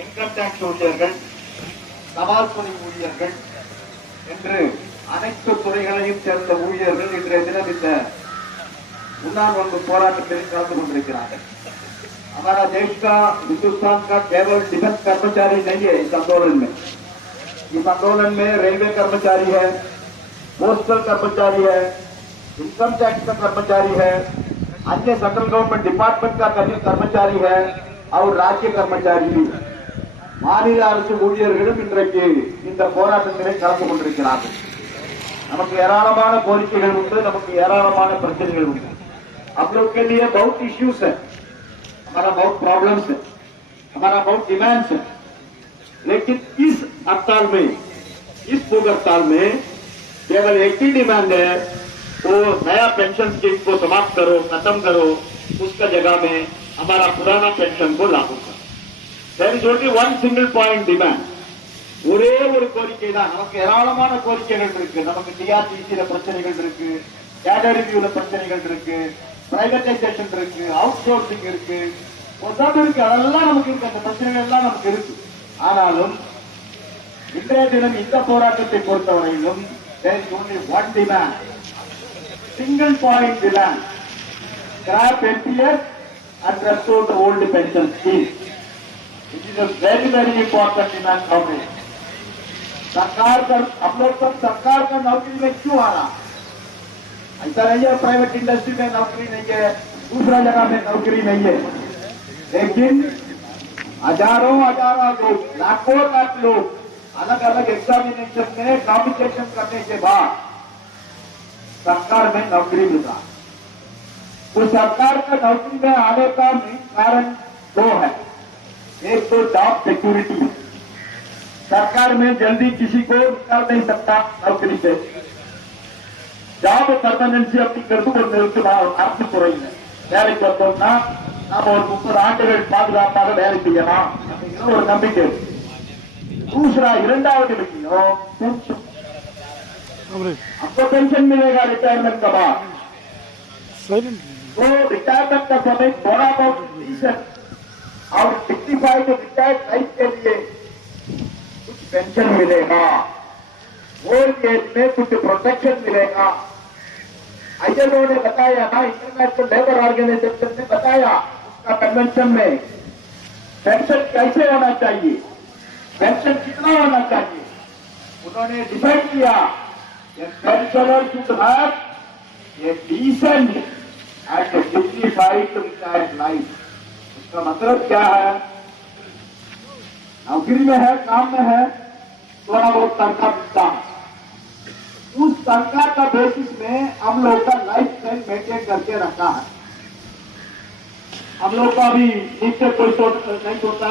Income tax ஊழியர்கள், தபால்துறை ஊழியர்கள் என்று அனைத்து துறைகளையும் சேர்ந்த ஊழியர்கள் இன்றைய தினம் இந்த உண்ணாநிலை போராட்டத்தில் கலந்து கொண்டிருக்கிறார்கள். हमारा देश का हिंदुस्तान का केवल डिफेंस कर्मचारी नहीं है इस आंदोलन में। इस आंदोलन में रेलवे कर्मचारी है, पोस्टल कर्मचारी है, इनकम टैक्स का कर्मचारी है, अन्य सेंट्रल गवर्नमेंट डिपार्टमेंट का कर्मचारी है और राज्य कर्मचारी भी மாநில அரசு ஊழியர்களும் இன்றைக்கு இந்த போராட்டத்திலே கலந்து கொண்டிருக்கிறார்கள். நமக்கு ஏராளமான கோரிக்கைகள் உண்டு, நமக்கு ஏராளமான பிரச்சனைகள் உண்டு. आप लोग के लिए बहुत इश्यूज है, हमारा बहुत प्रॉब्लम्स है, हमारा बहुत डिमांड्स है, लेकिन इस हड़ताल में, इस भूख हड़ताल में केवल एक ही डिमांड है, वो नया पेंशन स्कीम को समाप्त करो, खत्म करो, उसका जगह में हमारा पुराना पेंशन को लागू करो. There is only one single point demand. ஒரே ஒரு கோரிக்கை தான். நமக்கு ஏராளமான கோரிக்கைகள் இருக்கு. நமக்கு டிஆர்டிசில பிரச்சனைகள் இருக்கு, கேடர் ரிவ்யூல பிரச்சனைகள் இருக்கு, பிரைவேடைசேஷன் இருக்கு, அவுட் சோர்சிங் இருக்கு, இருக்கு. அதெல்லாம் நமக்கு இருக்கு. அந்த பிரச்சனைகள் எல்லாம் நமக்கு இருக்கு. ஆனாலும் இன்றைய தினம் இந்த போராட்டத்தை பொறுத்தவரையிலும் there is only one demand, single point demand, scrap NPS and restore the old pension scheme. It is a very very important demand from me. सरकार का हम लोग सब सरकार का नौकरी में क्यों आ रहा? ऐसा नहीं है प्राइवेट इंडस्ट्री में नौकरी नहीं है, दूसरा जगह में नौकरी नहीं है, लेकिन हजारों लोग, लाखों लाख लोग अलग अलग एग्जामिनेशन में कॉम्पिटिशन करने के बाद सरकार में नौकरी मिला. तो सरकार का नौकरी में आने का मेन कारण दो है. एक तो जॉब सिक्योरिटी, सरकार में जल्दी किसी को निकाल नहीं सकता नौकरी से. ஜாப் பர்மனன்சி அப்படி கருத்து அரசு துறையில் வேலைக்கு வந்தோம்னா நாம ஒரு 30 ஆண்டுகள் பாதுகாப்பாக வேலை செய்யலாம் அப்படிங்கிற ஒரு நம்பிக்கை. இரண்டாவது விஷயம், आपको पेंशन मिलेगा रिटायरमेंट के बाद. तो रिटायरमेंट का समय थोड़ा बहुत डिसीजन और डिग्निफाइड रिटायर्ड लाइफ के लिए कुछ पेंशन मिलेगा, ओल्ड एज में कुछ प्रोटेक्शन मिलेगा. ILO ने बताया ना, इंटरनेशनल लेबर ऑर्गेनाइजेशन ने बताया उसका कन्वेंशन में पेंशन कैसे होना चाहिए, पेंशन कितना होना चाहिए. उन्होंने डिसाइड किया pensioner should have a decent and dignified retired life. उसका मतलब क्या है? नौकरी में है, काम में है, थोड़ा बहुत तनख्वाह मिलता है, उस सरकार का बेसिस में हम लोग का लाइफ स्टाइल मेंटेन करके रखा है. हम लोग का भी नीचे कोई नहीं होता,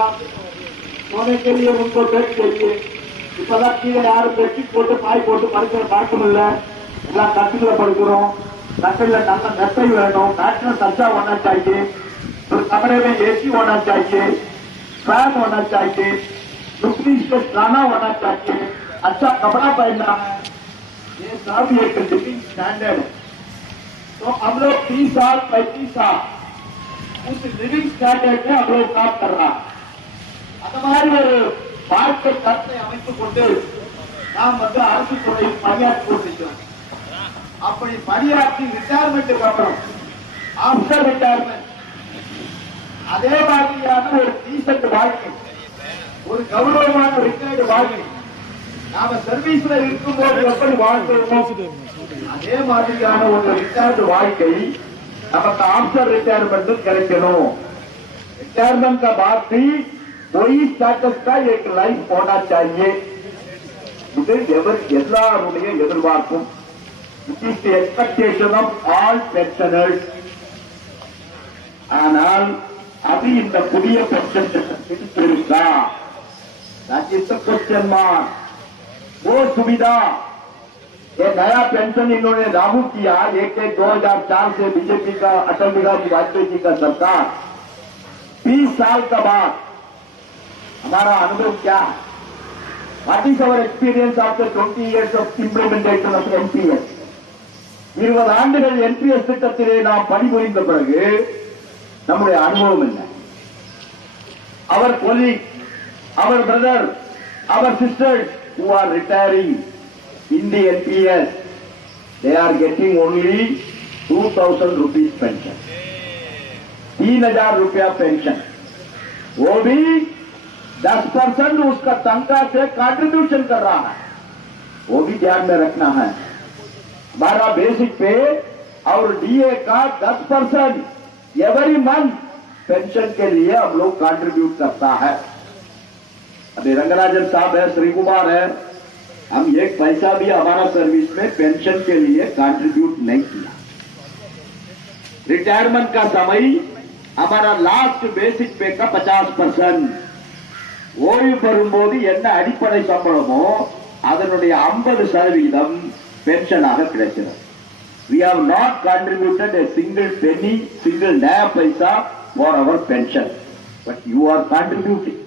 सोने के लिए उनको बेड चाहिए. இப்பதான் யாரு பெட்ஷீட் போட்டு பாய் போட்டு படுக்கிற பழக்கம் இல்லை. எல்லாம் கட்டில படுக்கிறோம். கட்டில நல்ல மெத்தை வேணும், நேச்சுரல் अच्छा होना चाहिए, फिर कमरे में एसी होना चाहिए, फैन होना चाहिए, न्यूट्रिशियस खाना होना चाहिए, अच्छा कपड़ा पहनना है. ये सब एक लिविंग स्टैंडर्ड है. तो हम लोग 30 साल 35 साल उस लिविंग स्टैंडर्ड में हम लोग काम कर रहा है. அந்த மாதிரி ஒரு வாழ்க்கை தரத்தை அமைத்துக் கொண்டு நாம் அரசு துறையில் பணியாற்றி கொண்டிருக்கிறோம். அப்படி பணியாற்றி ரிட்டையர்மெண்ட்டுக்கு அப்புறம் ஆஃப்டர் ரிட்டையர்மெண்ட் அதே மாதிரியான ஒரு டீசென்ட் வாழ்க்கை, ஒரு கௌரவமான ரிட்டையர்டு வாழ்க்கை நாம சர்வீஸ்ல இருக்கும்போது எப்படி வாழ்க்கை அதே மாதிரியான ஒரு ரிட்டையர்டு வாழ்க்கை நமக்கு ஆஃப்டர் ரிட்டையர்மெண்ட் கிடைக்கணும். रिटायरमेंट का बाद भी वही स्टेटस का एक लाइफ होना चाहिए. இது எல்லாருடைய எதிர்பார்ப்பும். It is the expectation of all pensioners. ஆனால் அது இந்த புதிய பென்ஷன் திட்டத்தில் இருக்கா? That is the question mark. वो सुविधा ये नया पेंशन इन्होंने लागू किया 1/1/2004 से बीजेपी का अटल बिहारी वाजपेयी जी का सरकार. 30 साल का बाद हमारा अनुभव क्या है? What is our experience after 20 years of implementation of NPS? 20 ஆண்டுகள் NPS திட்டத்திலே நாம் பணிபுரிந்த பிறகு நம்முடைய அனுபவம் என்ன? Our colleagues our brothers, our sisters who are retiring in the NPS, they are getting only 2,000 rupees pension. 3,000 रुपया पेंशन, वो भी 10% उसका तनख्वाह से कंट्रीब्यूशन कर रहा है, वो भी ध्यान में रखना है। हमारा बेसिक पे और डीए का 10% एवरी मंथ पेंशन के लिए हम लोग कंट्रीब्यूट करता है। अभी रंगराजन साहब है, श्री कुमार है, हम एक पैसा भी हमारा सर्विस में पेंशन के लिए कंट्रीब्यूट नहीं किया। रिटायरमेंट का समय हमारा लास्ट बेसिक पे का 50%, ஓய்வு பெறும்போது என்ன அடிப்படை சம்பளமோ அதனுடைய 50% பென்ஷனாக கிடைக்கிறது. We have not contributed a single penny, single naya paisa for our pension, but you are contributing.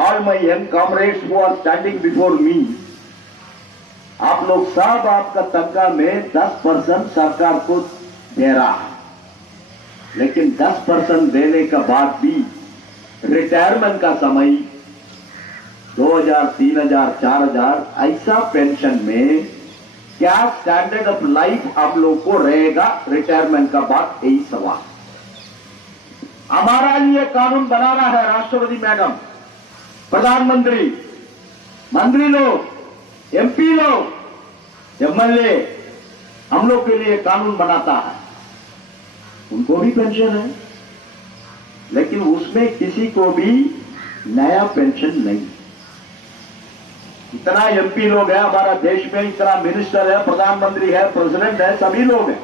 All my young comrades who are standing before me, आप लोग सब आपका तनख्वाह में 10% सरकार को दे रहा है, लेकिन 10% देने के बाद भी रिटायरमेंट का समय 2,000, 3,000, 4,000 ऐसा पेंशन में क्या स्टैंडर्ड ऑफ लाइफ आप लोग को रहेगा रिटायरमेंट का बाद, यही सवाल। हमारा लिए कानून बनाना है राष्ट्रपति मैडम, प्रधानमंत्री, मंत्री लोग, एमपी लोग, एमएलए, हम लोग के लिए कानून बनाता है। उनको भी पेंशन है, लेकिन उसमें किसी को भी नया पेंशन नहीं। इतना एमपी लोग हैं हमारा देश में, इतना मिनिस्टर है, प्रधानमंत्री है, प्रेसिडेंट है, सभी लोग हैं।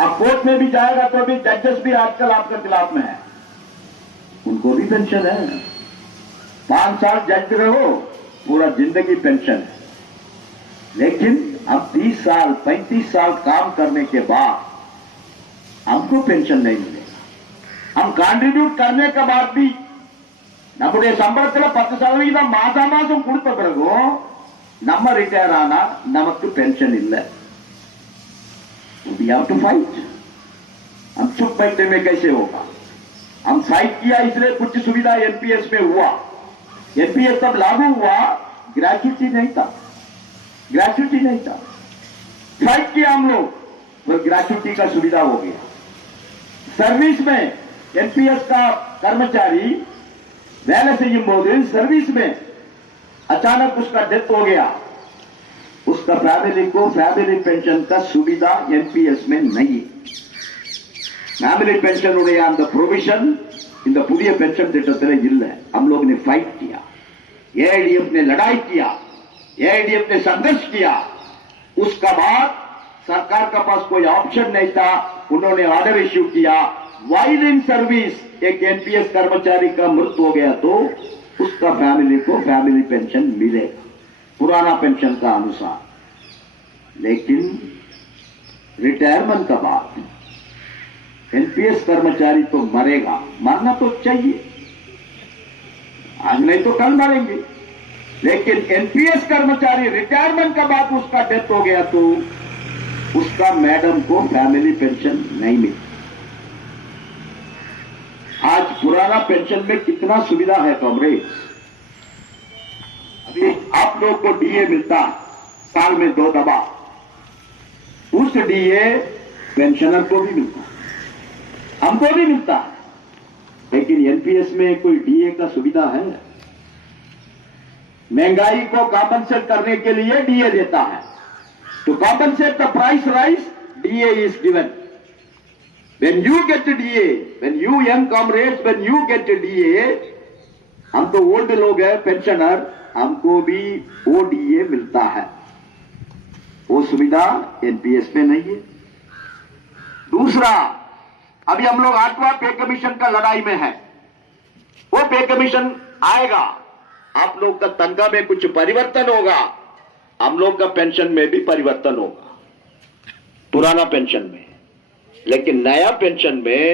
अब कोर्ट में भी जाएगा तो भी जजेस भी आजकल आपके खिलाफ में है, उनको भी पेंशन है। 5 साल जज रहो, पूरा जिंदगी पेंशन है। लेकिन अब 30 साल 35 साल काम करने के बाद हमको पेंशन नहीं मिलेगा। हम कंट्रीब्यूट करने के बाद भी நம்முடைய சம்பளத்துல 10% மாசா மாசம் கொடுத்த பிறகும் நம்ம ரிட்டையர் ஆனா நமக்கு पेंशन இல்ல। We have to fight. हम चुप बैठने में कैसे होगा? हम फाइट किया, इसलिए कुछ सुविधा एनपीएस में हुआ। एनपीएस तब लागू हुआ, ग्रेच्युटी नहीं था, ग्रेच्युटी नहीं था। फाइट किया हम लोग, तो ग्रेच्युटी का सुविधा हो गया। सर्विस में एनपीएस का कर्मचारी வேலை செய்யும் போது सर्विस में अचानक उसका डेथ हो गया, उसका फैमिली को फैमिली पेंशन का सुविधा एनपीएस में नहीं। फैमिली पेंशन उடைய அந்த प्रोविजन இந்த புதிய पेंशन திட்டத்தில் இல்ல। हम लोग ने फाइट किया, एआईडीएफ ने लड़ाई किया, एआईडीएफ ने संघर्ष किया। उसका बाद सरकार का पास कोई ऑप्शन नहीं था, उन्होंने ऑर्डर इश्यू किया, वाइल इन सर्विस एक एनपीएस कर्मचारी का मृत्यु हो गया तो उसका फैमिली को फैमिली पेंशन मिलेगा पुराना पेंशन का अनुसार। लेकिन रिटायरमेंट का बाद एनपीएस कर्मचारी तो मरेगा, मरना तो चाहिए, आज नहीं तो कल मरेंगे। लेकिन एनपीएस कर्मचारी रिटायरमेंट का बाद उसका डेथ हो गया तो उसका मैडम को फैमिली पेंशन नहीं मिली। आज पुराना पेंशन में कितना सुविधा है कॉमरेड्स। अभी आप लोग को डीए मिलता है साल में 2 दफा, उस डीए पेंशनर को भी मिलता है, हमको भी मिलता है। लेकिन एनपीएस में कोई डीए का सुविधा है? महंगाई को कॉम्पनसेट करने के लिए डीए देता है, तो compensate the price rise DA is given. When you get DA, when you young comrades, when you get DA, हम तो ओल्ड लोग हैं पेंशनर, हमको भी वो डीए मिलता है, वो सुविधा एनपीएस में नहीं है। दूसरा, अभी हम लोग 8वां पे कमीशन का लड़ाई में है, वो पे कमीशन आएगा, आप लोग का तनख्वाह में कुछ परिवर्तन होगा, हम लोग का पेंशन में भी परिवर्तन होगा, पुराना पेंशन में। लेकिन नया पेंशन में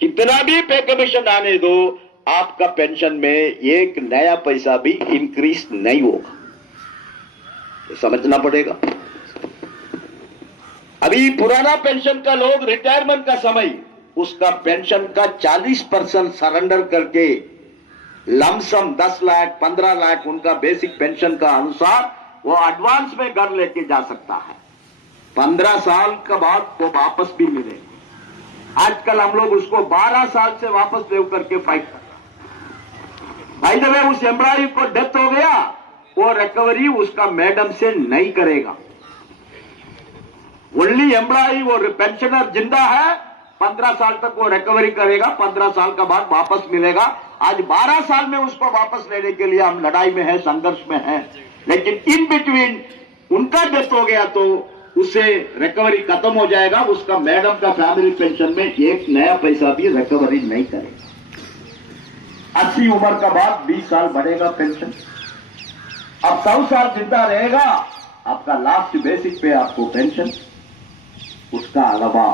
कितना भी पे कमीशन आने दो, आपका पेंशन में एक नया पैसा भी इंक्रीज नहीं होगा, तो समझना पड़ेगा। अभी पुराना पेंशन का लोग रिटायरमेंट का समय उसका पेंशन का 40% सरेंडर करके लमसम 10 लाख 15 लाख उनका बेसिक पेंशन का अनुसार वो एडवांस में घर लेके जा सकता है। 15 साल के बाद वो वापस भी मिले। आजकल हम लोग उसको 12 साल से वापस देव करके फाइट कर भाई जब उस एम्प्लॉय को डेथ हो गया वो रिकवरी उसका मैडम से नहीं करेगा। ओनली एम्प्लॉय वो पेंशनर जिंदा है 15 साल तक वो रिकवरी करेगा, 15 साल का बाद वापस मिलेगा। आज 12 साल में उसको वापस लेने के लिए हम लड़ाई में है, संघर्ष में है, लेकिन इन बिटवीन उनका डेथ हो गया तो उससे रिकवरी खत्म हो जाएगा। उसका मैडम का फैमिली पेंशन में एक नया पैसा भी रिकवरी नहीं करेगा। 80 उम्र का बाद 20 साल बढ़ेगा पेंशन। अब 100 साल जिंदा रहेगा आपका लास्ट बेसिक पे आपको पेंशन। उसका अलावा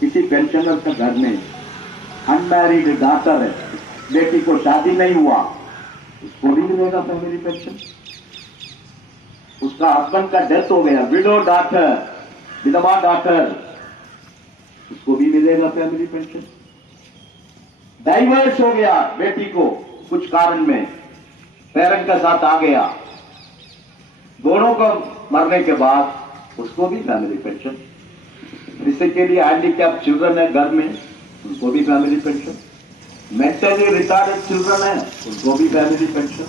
किसी पेंशनर के घर में अनमैरिड डॉटर है, बेटी को शादी नहीं हुआ, उसको भी मिलेगा फैमिली पेंशन। उसका हस्बैंड का डेथ हो गया, विडो डॉटर, विधवा डॉटर, उसको भी मिलेगा फैमिली पेंशन। डाइवर्स हो गया बेटी को कुछ कारण में, पेरेंट का साथ आ गया, दोनों को मरने के बाद उसको भी family pension. Physically handicap children है घर में, उनको भी family pension. Mentally retarded children है, उनको भी फैमिली पेंशन।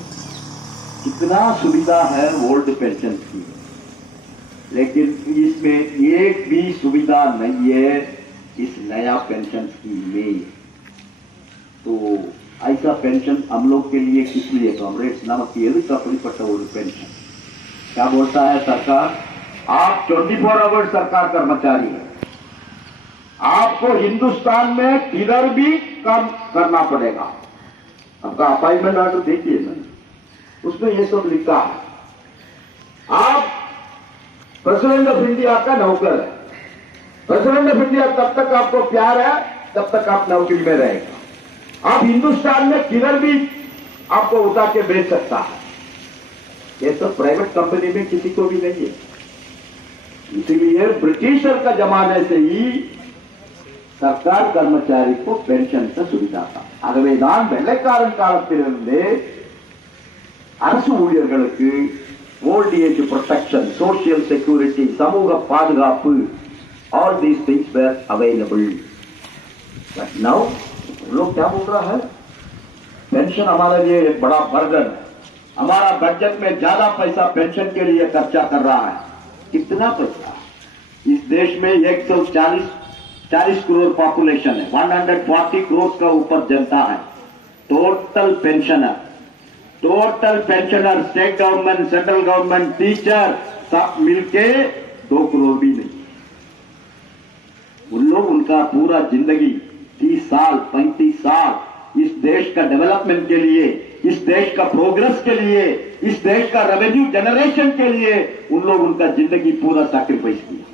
कितना सुविधा है ओल्ड पेंशन की, लेकिन इसमें एक भी सुविधा नहीं है इस नया पेंशन स्कीम में। तो ऐसा पेंशन हम लोग के लिए किस लिए कॉमरेड्स नमक पड़ता ओल्ड पेंशन। क्या बोलता है सरकार, आप 24 आवर सरकार कर्मचारी है, आपको हिंदुस्तान में किधर भी काम करना पड़ेगा। आपका अपॉइंटमेंट ऑर्डर देखिए ना, उसमें ये सब लिखा है। आप प्रेसिडेंट ऑफ इंडिया का नौकर है, प्रेसिडेंट ऑफ इंडिया तब तक आपको प्यार है तब तक आप नौकरी में रहेगा। आप हिंदुस्तान में किधर भी आपको उठा के बेच सकता है। ये सब प्राइवेट कंपनी में किसी को भी नहीं है। इसीलिए ब्रिटिशर का जमाने से ही सरकार कर्मचारी को पेंशन का सुविधा था। ஆகவே தான் வெள்ளைக்காரன் காலத்திலிருந்தே அரசு ஊழியர்களுக்கு old age protection, social security, சமூக பாதுகாப்பு, all these things were available. But now लोग क्या बोल रहा है, पेंशन हमारे लिए एक बड़ा बर्डन है, हमारा बजट में ज्यादा पैसा पेंशन के लिए खर्चा कर रहा है। कितना पैसा? इस देश में 140 करोड़ पॉपुलेशन है, 140 करोड़ का ऊपर जनता है। Total pensioner state government, central government, teacher सब मिलके 2 करोड़ भी नहीं। उन लोग उनका पूरा जिंदगी 30 साल 35 साल इस देश का डेवलपमेंट के लिए, इस देश का प्रोग्रेस के लिए, इस देश का रेवेन्यू जनरेशन के लिए उन लोग उनका जिंदगी पूरा सैक्रिफाइस किया।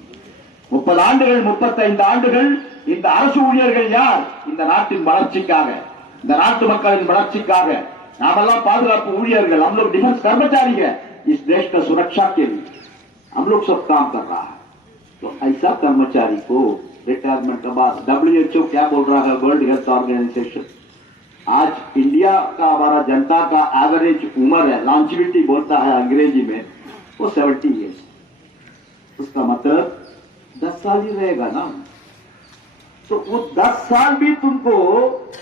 30 ஆண்டுகள் 35 ஆண்டுகள் இந்த அரசு ஊழியர்கள் யார்? இந்த நாட்டின் வளர்ச்சிக்காக, இந்த நாட்டு மக்களின் வளர்ச்சிக்காக நாமெல்லாம் பாதுகாப்பு ஊழியர்கள், हम लोग डिफेंस कर्मचारी है, इस देश का सुरक्षा के लिए हम लोग सब काम कर रहा है। तो ऐसा कर्मचारी को रिटायरमेंट के बाद WHO क्या बोल रहा है, वर्ल्ड हेल्थ ऑर्गेनाइजेशन, आज इंडिया का हमारा जनता का एवरेज उम्र है, लॉन्जिविटी बोलता है अंग्रेजी में, वो 70 ईयर्स। उसका मतलब 10 साल ही रहेगा ना। तो वो 10 साल भी तुमको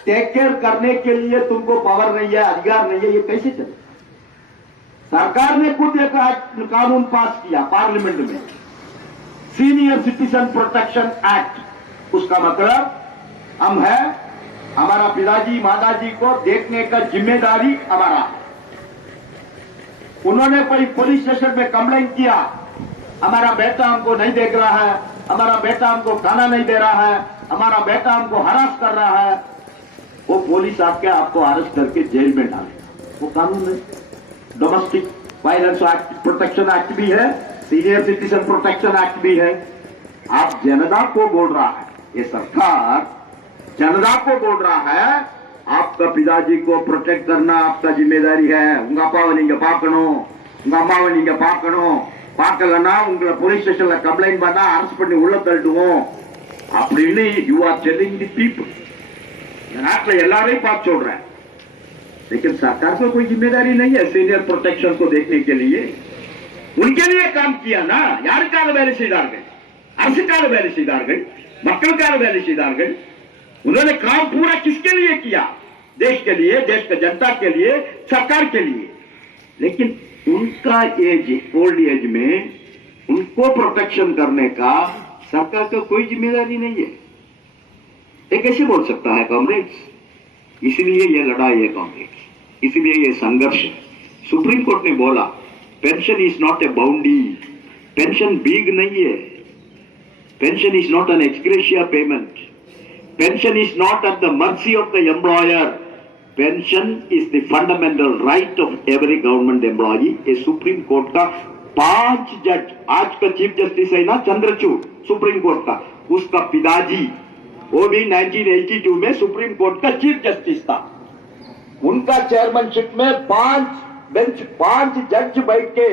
टेक केयर करने के लिए तुमको पावर नहीं है, अधिकार नहीं है, ये कैसे चले? सरकार ने खुद एक कानून पास किया पार्लियामेंट में, सीनियर सिटीजन प्रोटेक्शन एक्ट। उसका मतलब हम है, हमारा पिताजी माताजी को देखने का जिम्मेदारी हमारा है। उन्होंने कोई पुलिस स्टेशन में कंप्लेंट किया, हमारा बेटा हमको नहीं देख रहा है, हमारा बेटा हमको खाना नहीं दे रहा है, हमारा बेटा हमको हरास कर रहा है, वो पुलिस आके आपको अरेस्ट करके जेल में डालेगा। वो कानून है। Domestic violence act, protection act भी है, सीनियर सिटीजन प्रोटेक्शन एक्ट भी है। आप जनता को बोल रहा है, ये सरकार जनता को बोल रहा है, आपका पिताजी को प्रोटेक्ट करना आपका जिम्मेदारी है। उंगा अप्पाவை நீங்க பார்க்கணும், உங்க அம்மாவை நீங்க பார்க்கணும், பார்க்கலன்னா உங்களை போலீஸ் ஸ்டேஷன்ல கம்ப்ளைண்ட் பண்ணா அரெஸ்ட் பண்ணி உள்ள தள்ளுவோம் அப்படின்னு you are telling the people. இந்த நாட்டில் எல்லாரையும் பார்த்து சொல்றேன், लेकिन सरकार को कोई जिम्मेदारी नहीं है सीनियर प्रोटेक्शन को देखने के लिए। उनके लिए काम किया ना, यारुक्काக வேலை செய்தார்கள், அரசுக்காக வேலை செய்தார்கள், மக்களுக்காக வேலை செய்தார்கள்। उन्होंने काम पूरा किसके लिए किया? देश के लिए, देश की जनता के लिए, सरकार के लिए। लेकिन उनका एज, ओल्ड एज में उनको प्रोटेक्शन करने का सरकार का कोई जिम्मेदारी नहीं है। ये कैसे बोल सकता है कॉमरेड्स? इसलिए ये लड़ाई है कॉमरेड्स, इसलिए ये संघर्ष है। सुप्रीम कोर्ट ने बोला pension is not a bounty, pension बिग नहीं है, pension is not an ex gratia payment, pension is not at the mercy of the employer, pension is the fundamental right of every government employee. ये supreme court का 5 जज, आज का chief justice है ना चंद्रचूड़ सुप्रीम कोर्ट का, उसका पिताजी वो भी 1982 में सुप्रीम कोर्ट का चीफ जस्टिस था। उनका चेयरमैनशिप में 5 जज बैठ के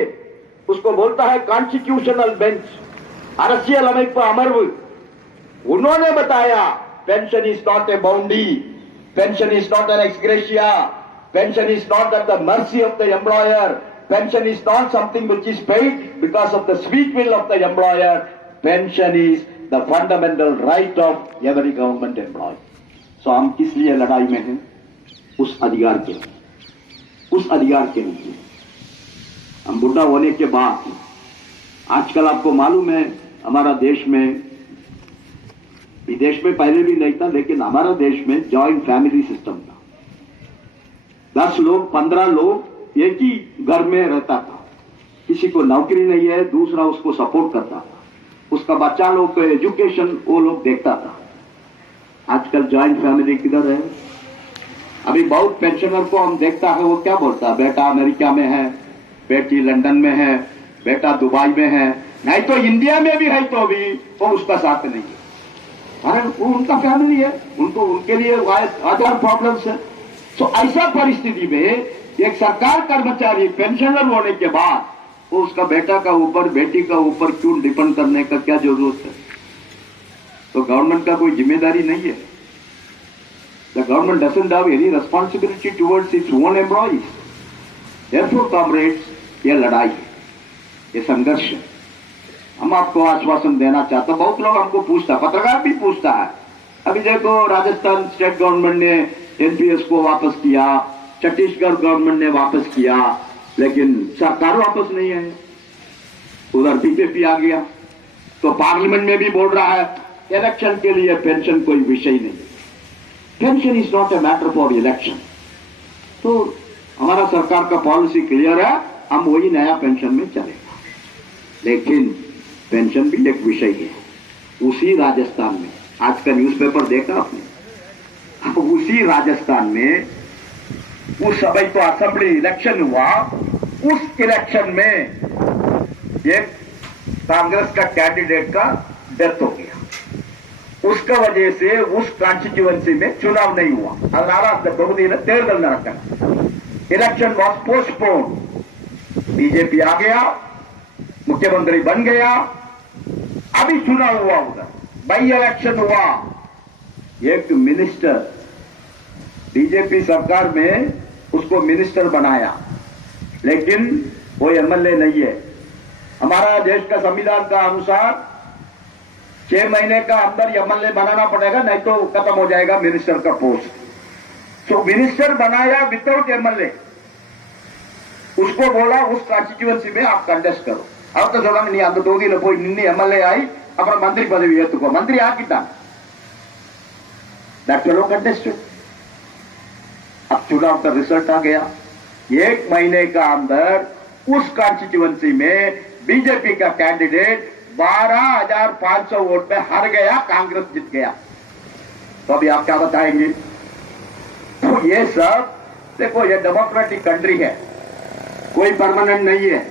उसको बोलता है कॉन्स्टिट्यूशनल बेंच, அரசியல் அமைப்பு அமர்வு। उन्होंने बताया pension is not a bounty, pension is not an ex gratia, pension is not at the mercy of the employer, pension is not something which is paid because of the sweet will of the employer, pension is the fundamental right of every government employee. सो हम किस लिए लड़ाई में हैं? उस अधिकार के लिए, उस अधिकार के लिए। हम बुढ़ा होने के बाद, आजकल आपको मालूम है हमारा देश में, विदेश में पहले भी नहीं था, लेकिन हमारा देश में जॉइंट फैमिली सिस्टम था। 10 लोग 15 लोग एक ही घर में रहता था, किसी को नौकरी नहीं है, दूसरा उसको सपोर्ट करता था, उसका बच्चा लोग को एजुकेशन वो लोग देखता था। आजकल जॉइंट फैमिली किधर है? अभी बहुत पेंशनर को हम देखता है, वो क्या बोलता है, बेटा अमेरिका में है, बेटी लंदन में है, बेटा दुबई में है, नहीं तो इंडिया में भी है तो भी वो उसका साथ नहीं है। कारण वो उनका फैमिली है, उनको उनके लिए अदर प्रॉब्लम्स है। तो ऐसा परिस्थिति में एक सरकार कर्मचारी पेंशनर होने के बाद वो उसका बेटा का ऊपर, बेटी का ऊपर क्यों डिपेंड करने का क्या जरूरत है? तो गवर्नमेंट का कोई जिम्मेदारी नहीं है। The government doesn't have any responsibility towards its own employees. Therefore comrades, ये लड़ाई है, ये संघर्ष है। हम आपको आश्वासन देना चाहते हैं। बहुत लोग हमको पूछता, पत्रकार भी पूछता है, अभी देखो राजस्थान स्टेट गवर्नमेंट ने एनपीएस को वापस किया, छत्तीसगढ़ गवर्नमेंट ने वापस किया, लेकिन सरकार वापस नहीं है। उधर बीजेपी आ गया, तो पार्लियामेंट में भी बोल रहा है इलेक्शन के लिए पेंशन कोई विषय नहीं, pension is not a matter for election. तो हमारा सरकार का पॉलिसी क्लियर है, हम वही नया पेंशन में चलेगा। लेकिन पेंशन भी एक विषय है। उसी राजस्थान में, आज का न्यूज़पेपर देखा आपने, उसी राजस्थान में उस समय तो असेंबली इलेक्शन हुआ, उस इलेक्शन में एक कांग्रेस का कैंडिडेट का डेथ हो गया, उसका वजह से उस कॉन्स्टिट्यूएंसी में चुनाव नहीं हुआ। बहुदिन தேர்தல் நடக்கல, इलेक्शन वॉज पोस्टपोन। बीजेपी आ गया, मुख्यमंत्री बन गया, अभी चुनाव हुआ, उधर बाई इलेक्शन हुआ। एक मिनिस्टर, बीजेपी सरकार में उसको मिनिस्टर बनाया, लेकिन वो एमएलए नहीं है। हमारा देश का संविधान का अनुसार 6 महीने का अंदर एमएलए बनाना पड़ेगा, नहीं तो खत्म हो जाएगा मिनिस्टर का पोस्ट। तो मिनिस्टर बनाया विदाउट एमएलए, उसको बोला उस कॉन्स्टिट्यूएंसी में आप कंटेस्ट करो। अब तो சொல்றாங்க நீ அந்த தொகுதியில போய் நின்னு எம்எல்ஏ ஆகி அப்புறம் मंत्री पदवी ஏத்துக்கோ, मंत्री ஆக்கிட்டான்। That fellow contested. अब चुनाव का रिजल्ट आ गया, 1 महीने का अंदर उस कॉन्स्टिट्यूएंसी में बीजेपी का कैंडिडेट 12,500 वोट में हार गया, कांग्रेस जीत गया। तो अभी आप क्या बताएंगे? तो ये सब देखो, ये डेमोक्रेटिक कंट्री है, कोई परमानेंट नहीं है।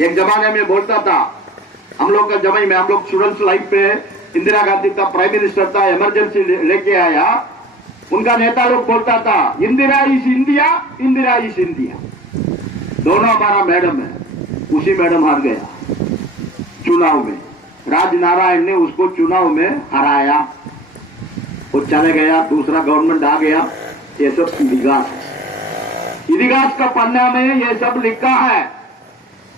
एक जमाने में बोलता था, हम लोग का जमाने में, हम लोग स्टूडेंट्स लाइफ पे इंदिरा गांधी का प्राइम मिनिस्टर था, इमरजेंसी लेके आया, उनका नेता लोग बोलता था Indira is India, Indira is India. दोनों हमारा मैडम है, उसी मैडम हार गया चुनाव में। राजनारायण ने उसको चुनाव में हराया, वो चले गया, दूसरा गवर्नमेंट आ गया। ये सब इतिहास है। इतिहास का पन्ना में ये सब लिखा है।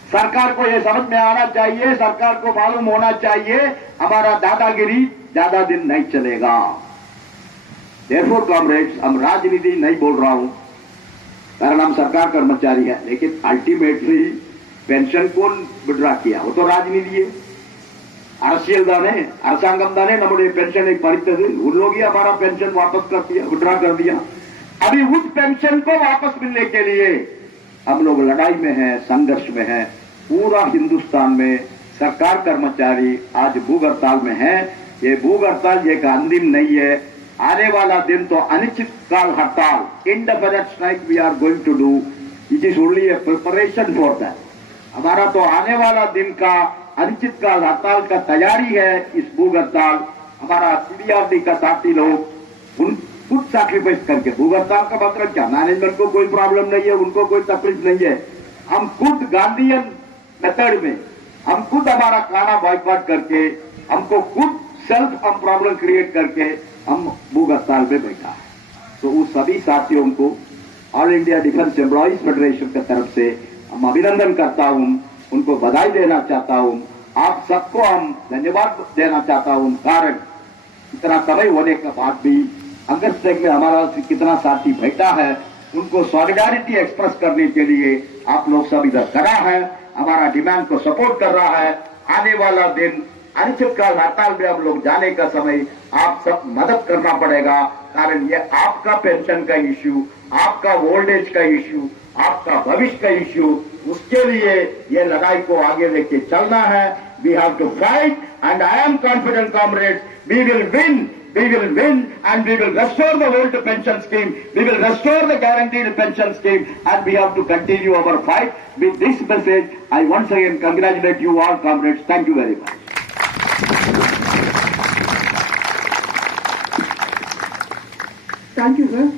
सरकार को ये समझ में आना चाहिए, सरकार को मालूम होना चाहिए, हमारा दादागिरी ज्यादा दिन नहीं चलेगा। देयरफॉर कॉमरेड्स, हम राजनीति नहीं बोल रहा हूं, कारण हम सरकार कर्मचारी है, लेकिन अल्टीमेटली पेंशन कौन विड्रा किया, वो तो राजनीति है। அரசியல் தானே, அரசாங்கம் தானே நம்முடைய पेंशனை பறித்தது। उन लोग ही हमारा पेंशन वापस कर दिया, विड्रा कर दिया। अभी उस पेंशन को वापस मिलने के लिए हम लोग लड़ाई में हैं, संघर्ष में हैं। पूरा हिंदुस्तान में सरकार कर्मचारी आज भूख हड़ताल में है। ये भूख हड़ताल एक अंतिम नहीं है, आने वाला दिन तो अनिश्चितकाल हड़ताल, indefinite strike we are going to do. It is only a preparation for that. हमारा तो आने वाला दिन का अनिश्चितकाल हड़ताल का तैयारी है। इस भूख हड़ताल हमारा सीबीआरडी का साथी लोग उन खुद सैक्रिफाइस करके, भूख हड़ताल का मतलब क्या, मैनेजमेंट को कोई प्रॉब्लम नहीं है, उनको कोई तकलीफ नहीं है। हम खुद गांधीयन मेथड में हम खुद हमारा खाना बॉयकॉट करके, हमको खुद सेल्फ हम प्रॉब्लम क्रिएट करके हम भूख हड़ताल में बैठा है। तो उस सभी साथियों को all India defence employees federation की तरफ से हम अभिनंदन करता हूं, उनको बधाई देना चाहता हूं। आप सबको हम धन्यवाद देना चाहता हूं, कारण इतना समय होने के बाद भी अगस्त तक में हमारा कितना साथी बैठा है, उनको सॉलिडारिटी एक्सप्रेस करने के लिए आप लोग सब इधर खड़ा है, हमारा डिमांड को सपोर्ट कर रहा है। आने वाला दिन अनिश्चितकाल हड़ताल में हम लोग जाने का समय आप सब मदद करना पड़ेगा, कारण ये आपका पेंशन का इश्यू, आपका ओल्ड एज का इश्यू, आपका भविष्य का इश्यू, उसके लिए ये लड़ाई को आगे लेके चलना है। We have to fight and I am confident comrades, we will win and we will restore the old pension scheme, we will restore the guaranteed pension scheme, and we have to continue our fight. With this message, I once again congratulate you all, comrades. Thank you very much. Thank you, sir.